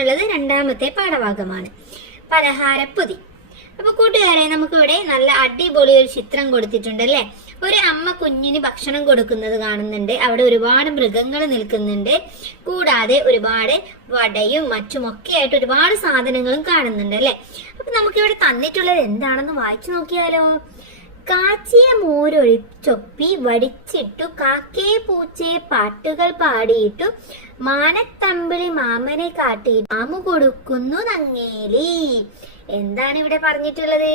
നോക്കാനുള്ളത് രണ്ടാമത്തെ പാഠഭാഗമാണ്, പലഹാരപ്പൊതി. അപ്പൊ കൂട്ടുകാരെ, നമുക്കിവിടെ നല്ല അടിപൊളി ഒരു ചിത്രം കൊടുത്തിട്ടുണ്ട് അല്ലെ. ഒരു അമ്മ കുഞ്ഞിന് ഭക്ഷണം കൊടുക്കുന്നത് കാണുന്നുണ്ട്. അവിടെ ഒരുപാട് മൃഗങ്ങൾ നിൽക്കുന്നുണ്ട്. കൂടാതെ ഒരുപാട് വടയും മറ്റുമൊക്കെ ആയിട്ട് ഒരുപാട് സാധനങ്ങളും കാണുന്നുണ്ട് അല്ലെ. അപ്പൊ നമുക്കിവിടെ തന്നിട്ടുള്ളത് എന്താണെന്ന് വായിച്ചു നോക്കിയാലോ. കാച്ചിയ മോരൊഴിച്ചൊപ്പി വടിച്ചിട്ടു കാക്കയെ പൂച്ചയെ പാട്ടുകൾ പാടിയിട്ടു മാനത്തമ്പിളി മാമനെ കാട്ടി മാമു കൊടുക്കുന്നു നങ്ങേലി. എന്താണ് ഇവിടെ പറഞ്ഞിട്ടുള്ളത്?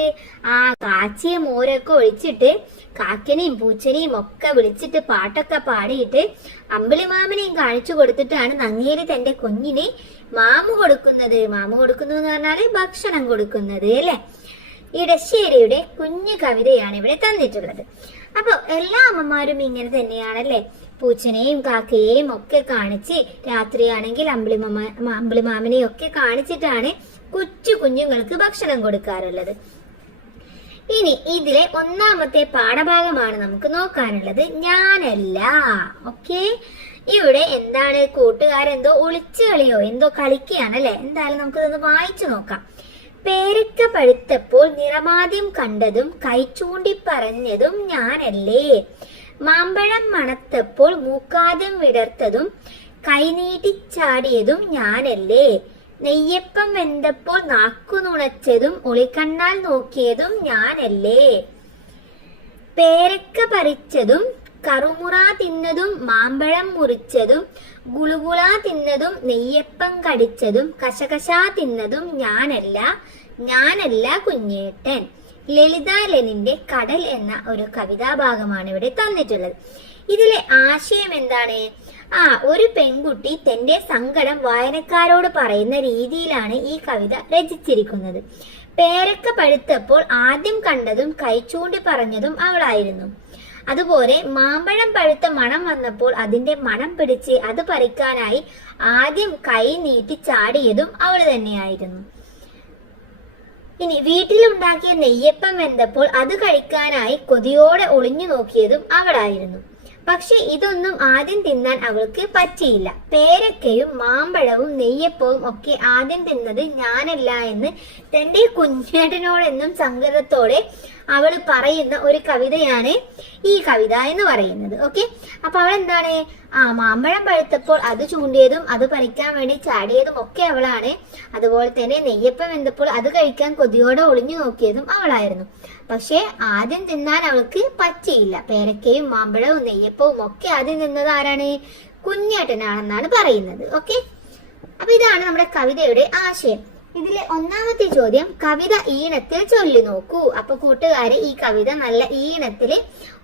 ആ കാച്ചിയ മോരൊക്കെ ഒഴിച്ചിട്ട് കാക്കനെയും പൂച്ചനെയും ഒക്കെ വിളിച്ചിട്ട് പാട്ടൊക്കെ പാടിയിട്ട് അമ്പിളി മാമനെയും കാണിച്ചു കൊടുത്തിട്ടാണ് നങ്ങേലി തന്റെ കുഞ്ഞിന് മാമു കൊടുക്കുന്നത്. മാമു കൊടുക്കുന്നു എന്ന് പറഞ്ഞാല് ഭക്ഷണം കൊടുക്കുന്നത് അല്ലെ. ഇടശ്ശേരിയുടെ കുഞ്ഞു കവിതയാണ് ഇവിടെ തന്നിട്ടുള്ളത്. അപ്പൊ എല്ലാ അമ്മമാരും ഇങ്ങനെ തന്നെയാണല്ലേ, പൂച്ചനെയും കാക്കയെയും ഒക്കെ കാണിച്ച്, രാത്രിയാണെങ്കിൽ അമ്പിളിമാമനെയും ഒക്കെ കാണിച്ചിട്ടാണ് കൊച്ചു കുഞ്ഞുങ്ങൾക്ക് ഭക്ഷണം കൊടുക്കാറുള്ളത്. ഇനി ഇതിലെ ഒന്നാമത്തെ പാഠഭാഗമാണ് നമുക്ക് നോക്കാനുള്ളത്, ഞാനല്ല. ഓക്കെ, ഇവിടെ എന്താണ് കൂട്ടുകാരെന്തോ ഒളിച്ചു കളിയോ എന്തോ കളിക്കുകയാണല്ലേ. എന്തായാലും നമുക്കിതൊന്ന് വായിച്ചു നോക്കാം. പേരക്ക പഴുത്തപ്പോൾ നിറമാദ്യം കണ്ടതും കൈചൂണ്ടി പറഞ്ഞതും ഞാനല്ലേ. മാമ്പഴം മണത്തപ്പോൾ മൂക്കാദ്യം വിടർത്തതും കൈനീട്ടിച്ചാടിയതും ഞാനല്ലേ. നെയ്യപ്പം വെന്തപ്പോൾ നാക്കു നുണച്ചതും ഒളിക്കണ്ണാൽ നോക്കിയതും ഞാനല്ലേ. പേരക്ക പറിച്ചതും കറുമുറ തിന്നതും മാമ്പഴം മുറിച്ചതും ഗുളുഗുള തിന്നതും നെയ്യപ്പം കടിച്ചതും കശകശ തിന്നതും ഞാനല്ല, ഞാനല്ല കുഞ്ഞേട്ടൻ. ലളിത ലെനിന്റെ കടൽ എന്ന ഒരു കവിതാഭാഗമാണ് ഇവിടെ തന്നിട്ടുള്ളത്. ഇതിലെ ആശയം എന്താണ്? ഒരു പെൺകുട്ടി തന്റെ സങ്കടം വായനക്കാരോട് പറയുന്ന രീതിയിലാണ് ഈ കവിത രചിച്ചിരിക്കുന്നത്. പേരക്ക പഴുത്തപ്പോൾ ആദ്യം കണ്ടതും കൈചൂണ്ടി പറഞ്ഞതും അവളായിരുന്നു. അതുപോലെ മാമ്പഴം പഴുത്ത മണം വന്നപ്പോൾ അതിന്റെ മണം പിടിച്ച് അത് പറിക്കാനായി ആദ്യം കൈ നീട്ടി ചാടിയതും അവൾ തന്നെയായിരുന്നു. ഇനി വീട്ടിലുണ്ടാക്കിയ നെയ്യപ്പം വെന്തപ്പോൾ അത് കഴിക്കാനായി കൊതിയോടെ ഒളിഞ്ഞു നോക്കിയതും അവളായിരുന്നു. പക്ഷെ ഇതൊന്നും ആദ്യം തിന്നാൻ അവൾക്ക് പറ്റിയില്ല. പേരക്കയും മാമ്പഴവും നെയ്യപ്പവും ഒക്കെ ആദ്യം തിന്നത് ഞാനല്ല എന്ന് തന്റെ കുഞ്ഞേട്ടനോടെന്നും സങ്കടത്തോടെ അവൾ പറയുന്ന ഒരു കവിതയാണ് ഈ കവിത എന്ന് പറയുന്നത്. ഓക്കെ, അപ്പൊ അവൾ എന്താണ്, മാമ്പഴം പഴുത്തപ്പോൾ അത് ചൂണ്ടിയതും അത് പറിക്കാൻ വേണ്ടി ചാടിയതും ഒക്കെ അവളാണ്. അതുപോലെ തന്നെ നെയ്യപ്പം വെന്തപ്പോൾ അത് കഴിക്കാൻ കൊതിയോടെ ഒളിഞ്ഞു നോക്കിയതും അവളായിരുന്നു. പക്ഷെ ആദ്യം തിന്നാൻ അവൾക്ക് പറ്റിയില്ല. പേരക്കയും മാമ്പഴവും നെയ്യപ്പവും ഒക്കെ ആദ്യം തിന്നത് ആരാണ്? കുഞ്ഞേട്ടനാണെന്നാണ് പറയുന്നത്. ഓക്കെ, അപ്പൊ ഇതാണ് നമ്മുടെ കവിതയുടെ ആശയം. ഇതിലെ ഒന്നാമത്തെ ചോദ്യം, കവിത ഈണത്തിൽ ചൊല്ലി നോക്കൂ. അപ്പൊ കൂട്ടുകാരെ, ഈ കവിത നല്ല ഈണത്തില്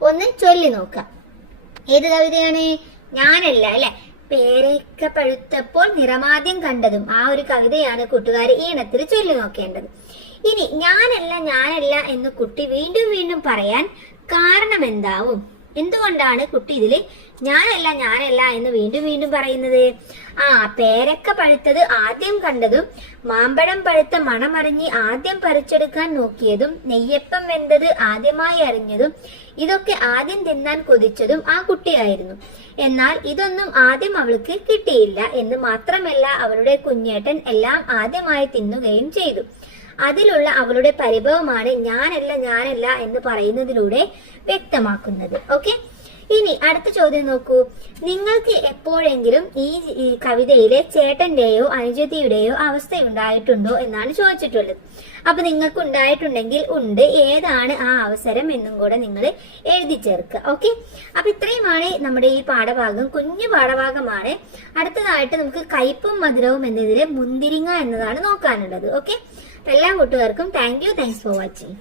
ഒന്ന് ചൊല്ലി നോക്കാം. ഏത് കവിതയാണ്? ഞാനല്ല അല്ലെ. പേരക്ക പഴുത്തപ്പോൾ നിറമാദ്യം കണ്ടതും ആ ഒരു കവിതയാണ് കൂട്ടുകാരെ ഈണത്തിൽ ചൊല്ലി നോക്കേണ്ടത്. ഇനി ഞാനല്ല ഞാനല്ല എന്ന് കുട്ടി വീണ്ടും വീണ്ടും പറയാൻ കാരണം എന്താവും? എന്തുകൊണ്ടാണ് കുട്ടി ഇതില് ഞാനല്ല ഞാനല്ല എന്ന് വീണ്ടും വീണ്ടും പറയുന്നത്? പേരക്ക പഴുത്തത് ആദ്യം കണ്ടതും മാമ്പഴം പഴുത്ത മണമറിഞ്ഞ് ആദ്യം പറിച്ചെടുക്കാൻ നോക്കിയതും നെയ്യപ്പം വെന്തത് ആദ്യമായി അറിഞ്ഞതും ഇതൊക്കെ ആദ്യം തിന്നാൻ കൊതിച്ചതും ആ കുട്ടിയായിരുന്നു. എന്നാൽ ഇതൊന്നും ആദ്യം അവൾക്ക് കിട്ടിയില്ല എന്ന് മാത്രമല്ല, അവളുടെ കുഞ്ഞേട്ടൻ എല്ലാം ആദ്യമായി തിന്നുകയും ചെയ്തു. അതിലുള്ള അവളുടെ പരിഭവമാണ് ഞാനല്ല ഞാനല്ല എന്ന് പറയുന്നതിലൂടെ വ്യക്തമാക്കുന്നത്. ഓക്കെ, ഇനി അടുത്ത ചോദ്യം നോക്കൂ. നിങ്ങൾക്ക് എപ്പോഴെങ്കിലും ഈ കവിതയിലെ ചേട്ടന്റെയോ അനുജത്തിയുടെയോ അവസ്ഥയുണ്ടായിട്ടുണ്ടോ എന്നാണ് ചോദിച്ചിട്ടുള്ളത്. അപ്പൊ നിങ്ങൾക്ക് ഉണ്ടായിട്ടുണ്ടെങ്കിൽ ഉണ്ട്, ഏതാണ് ആ അവസരം എന്നും കൂടെ നിങ്ങൾ എഴുതി ചേർക്കുക. ഓക്കെ, അപ്പൊ ഇത്രയുമാണ് നമ്മുടെ ഈ പാഠഭാഗം. കുഞ്ഞു പാഠഭാഗമാണ്. അടുത്തതായിട്ട് നമുക്ക് കയ്പും മധുരവും എന്നതിലെ മുന്തിരിങ്ങ എന്നതാണ് നോക്കാനുള്ളത്. ഓക്കെ, എല്ലാ കൂട്ടുകാർക്കും താങ്ക്സ് ഫോർ വാച്ചിങ്.